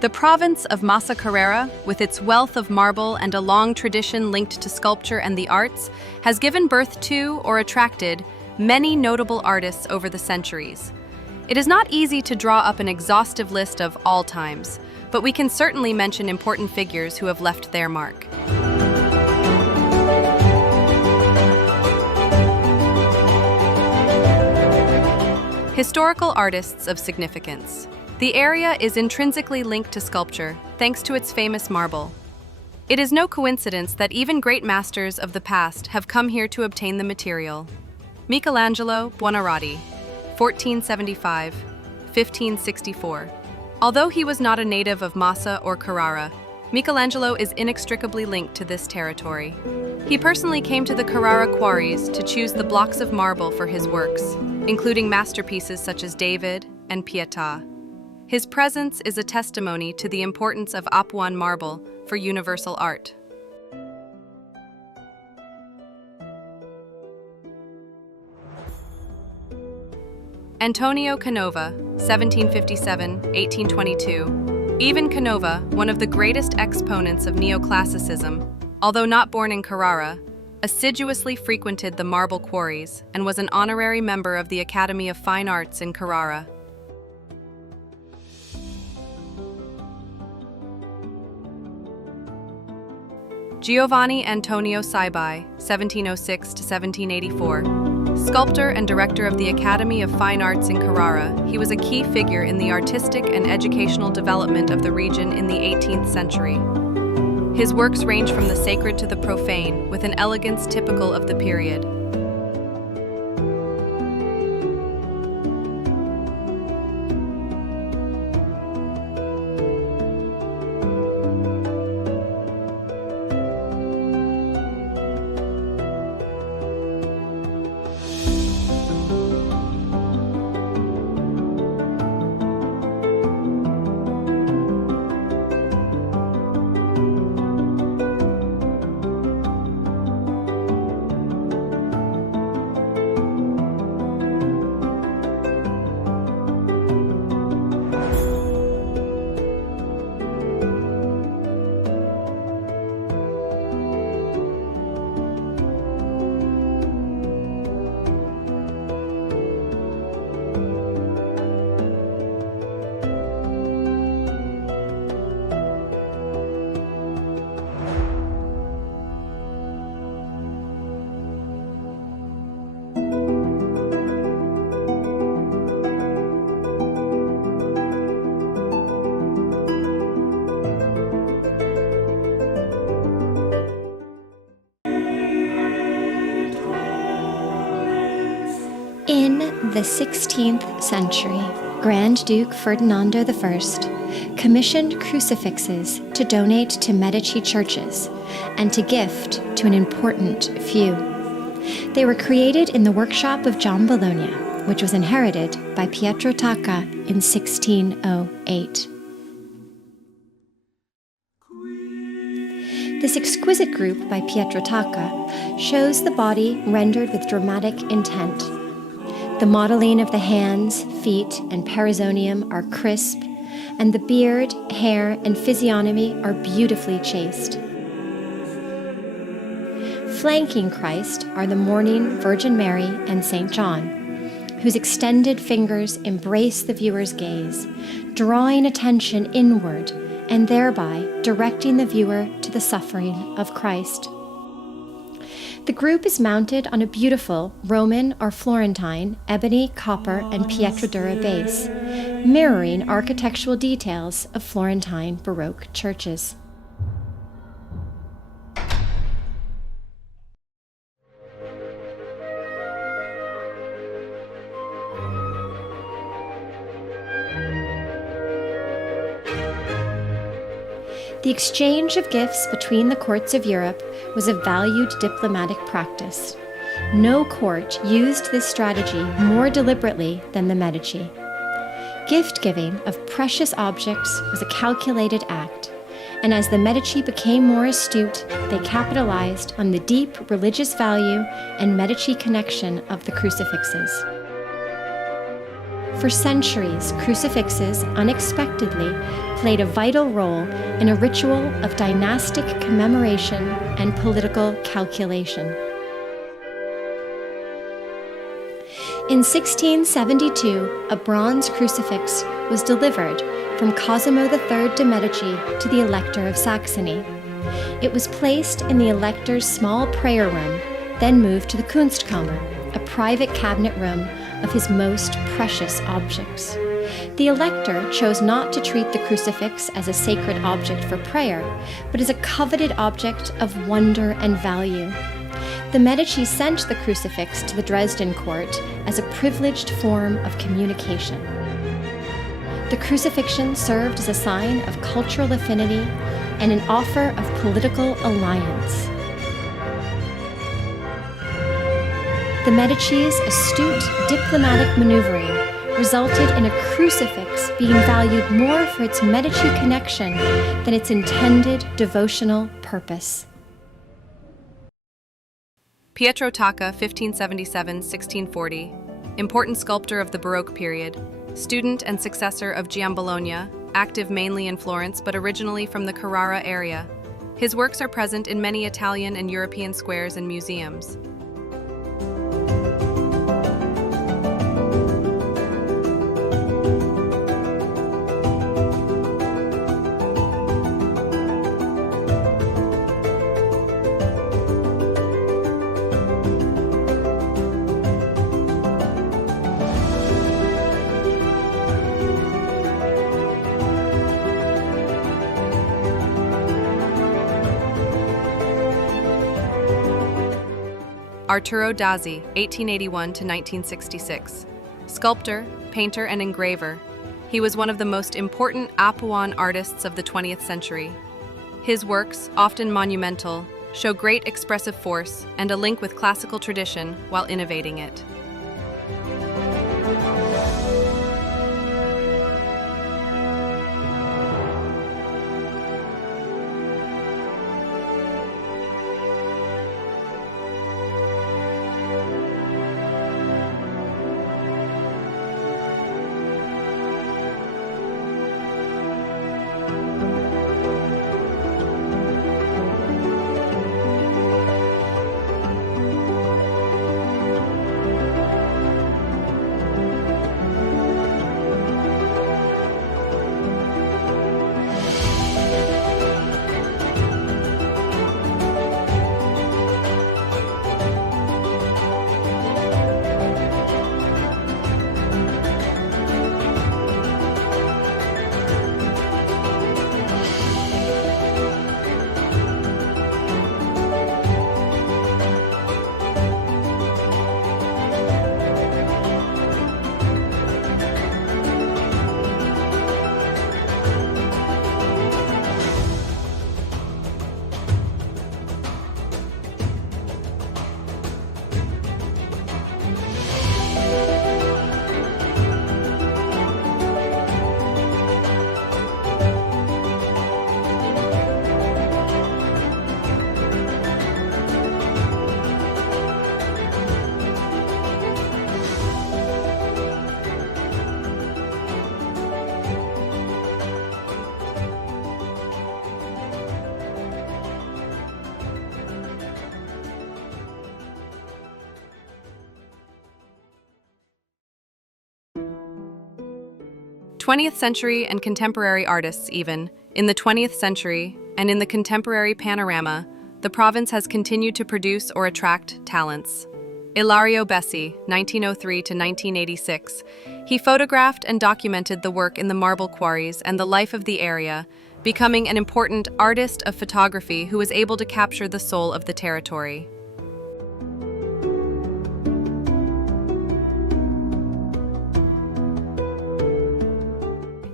The province of Massa, with its wealth of marble and a long tradition linked to sculpture and the arts, has given birth to or attracted many notable artists over the centuries. It is not easy to draw up an exhaustive list of all times, but we can certainly mention important figures who have left their mark. Historical artists of significance. The area is intrinsically linked to sculpture, thanks to its famous marble. It is no coincidence that even great masters of the past have come here to obtain the material. Michelangelo Buonarroti, 1475–1564. Although he was not a native of Massa or Carrara, Michelangelo is inextricably linked to this territory. He personally came to the Carrara quarries to choose the blocks of marble for his works, including masterpieces such as David and Pietà. His presence is a testimony to the importance of Apuan marble for universal art. Antonio Canova, 1757–1822. Even Canova, one of the greatest exponents of neoclassicism, although not born in Carrara, assiduously frequented the marble quarries and was an honorary member of the Academy of Fine Arts in Carrara. Giovanni Antonio Saibai, 1706–1784. Sculptor and director of the Academy of Fine Arts in Carrara, he was a key figure in the artistic and educational development of the region in the 18th century. His works range from the sacred to the profane, with an elegance typical of the period. In the 16th century, Grand Duke Ferdinando I commissioned crucifixes to donate to Medici churches and to gift to an important few. They were created in the workshop of John Bologna, which was inherited by Pietro Tacca in 1608. This exquisite group by Pietro Tacca shows the body rendered with dramatic intent. The modeling of the hands, feet, and perizonium are crisp, and the beard, hair, and physiognomy are beautifully chaste. Flanking Christ are the mourning Virgin Mary and St. John, whose extended fingers embrace the viewer's gaze, drawing attention inward and thereby directing the viewer to the suffering of Christ. The group is mounted on a beautiful Roman or Florentine ebony, copper, and Pietrodura base, mirroring architectural details of Florentine Baroque churches. The exchange of gifts between the courts of Europe was a valued diplomatic practice. No court used this strategy more deliberately than the Medici. Gift-giving of precious objects was a calculated act, and as the Medici became more astute, they capitalized on the deep religious value and Medici connection of the crucifixes. For centuries, crucifixes unexpectedly played a vital role in a ritual of dynastic commemoration and political calculation. In 1672, a bronze crucifix was delivered from Cosimo III de' Medici to the Elector of Saxony. It was placed in the Elector's small prayer room, then moved to the Kunstkammer, a private cabinet room of his most precious objects. The Elector chose not to treat the crucifix as a sacred object for prayer, but as a coveted object of wonder and value. The Medici sent the crucifix to the Dresden court as a privileged form of communication. The crucifixion served as a sign of cultural affinity and an offer of political alliance. The Medici's astute diplomatic maneuvering resulted in a crucifix being valued more for its Medici connection than its intended devotional purpose. Pietro Tacca, 1577-1640, important sculptor of the Baroque period, student and successor of Giambologna, active mainly in Florence but originally from the Carrara area. His works are present in many Italian and European squares and museums. Arturo Dazzi, 1881-1966. Sculptor, painter, and engraver. He was one of the most important Apuan artists of the 20th century. His works, often monumental, show great expressive force and a link with classical tradition while innovating it. Twentieth century and contemporary artists even. In the 20th century, and in the contemporary panorama, the province has continued to produce or attract talents. Ilario Bessi, 1903-1986. He photographed and documented the work in the marble quarries and the life of the area, becoming an important artist of photography who was able to capture the soul of the territory.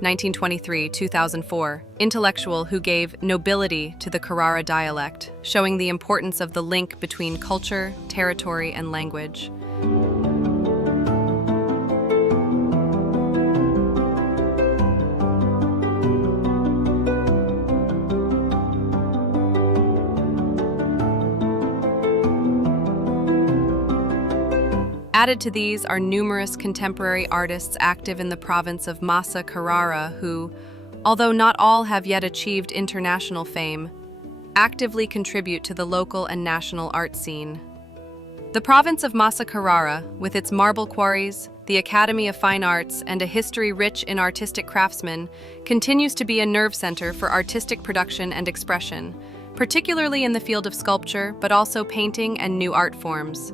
1923-2004, intellectual who gave nobility to the Carrara dialect, showing the importance of the link between culture, territory, and language. Added to these are numerous contemporary artists active in the province of Massa, Carrara, who, although not all have yet achieved international fame, actively contribute to the local and national art scene. The province of Massa, with its marble quarries, the Academy of Fine Arts, and a history rich in artistic craftsmen, continues to be a nerve center for artistic production and expression, particularly in the field of sculpture, but also painting and new art forms.